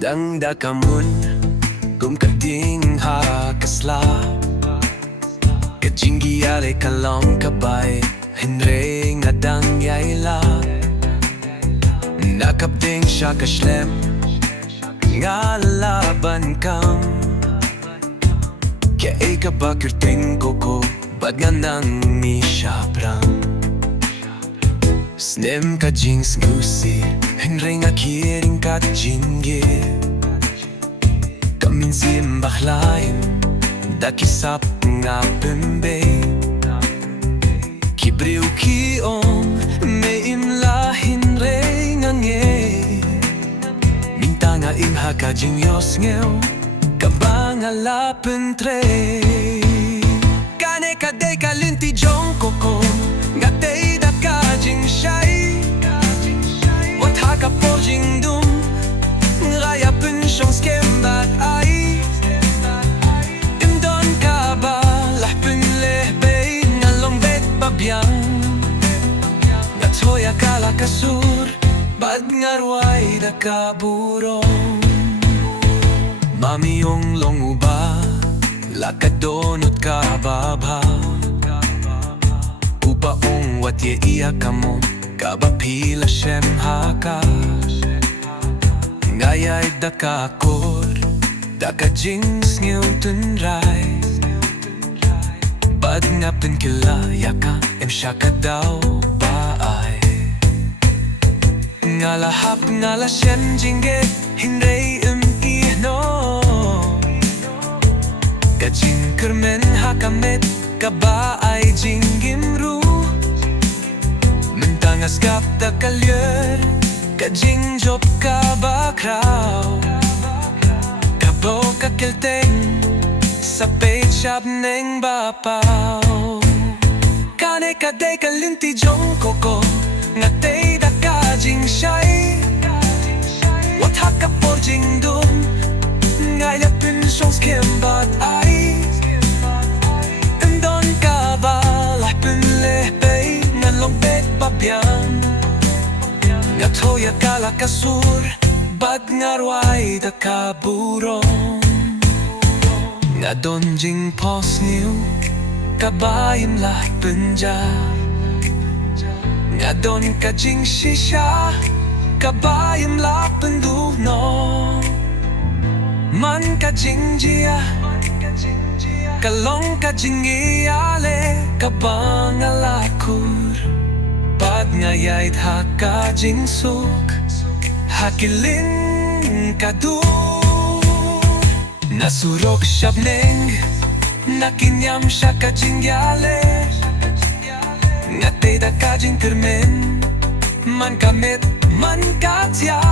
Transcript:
Dang dakamun kum kading hakasla Kajingi ale kalong kabay Henre nga dang yayla Nakapding siya kaslem Nga laban kang Kaya ikabakirting koko Bad nga nang ni siya prang Snem ka jing ngusi Henre nga kiring ka jingi Kamin si mbaklaim Dakisap nga pembe Kibriw kiong May imla Henre nga nge Minta nga imha ka jing yosngew Kaba nga lapentre Kane ka day ka linti jong koko Nga day da ka jing shay Wat haka po jing dum Raya pensyong skembat ay Imdon ka ba lah penlehbay Ngalong bet babyang At hoya kala kasur Bad ngarway da kaburong Mami yung long uba Lakadonot ka babha Upaong wat ye iya kamo Kaba pila shem haka Ngayay da ka akor Da ka jings ngayon tunray Bad nga pinkilaya ka Em siya kadaw ba ay Nga lahap nga la shen jingget Hinray ihno Kajing kermen hakamet Kaba ay jingimru Mentangas kap da kalyer Kajing job kaba kraw Kabo kakelteng Sa pechap neng bapaw Kane kadey kalinti jong koko Ngatay da kajing shay Wat hakapor jing dum Ngaya pensyong skembat ay Endon ka ba lah penlehbay Ngalong bet babyang Ngat hoya kala kasur Bad ngarway da kaburong Nga don jing pohsniew Kabayim lah pynjah Nga don ka jing shisha Kabayim lah penduno Man ka jing jia Kalong ka jing iyale Kabang alakur Bad ngayay haka jing suk Hakilin kadu Nasurok shabneng Nakinyam siya ka jing yale Ngatay da ka jing kermen Man kamit man katya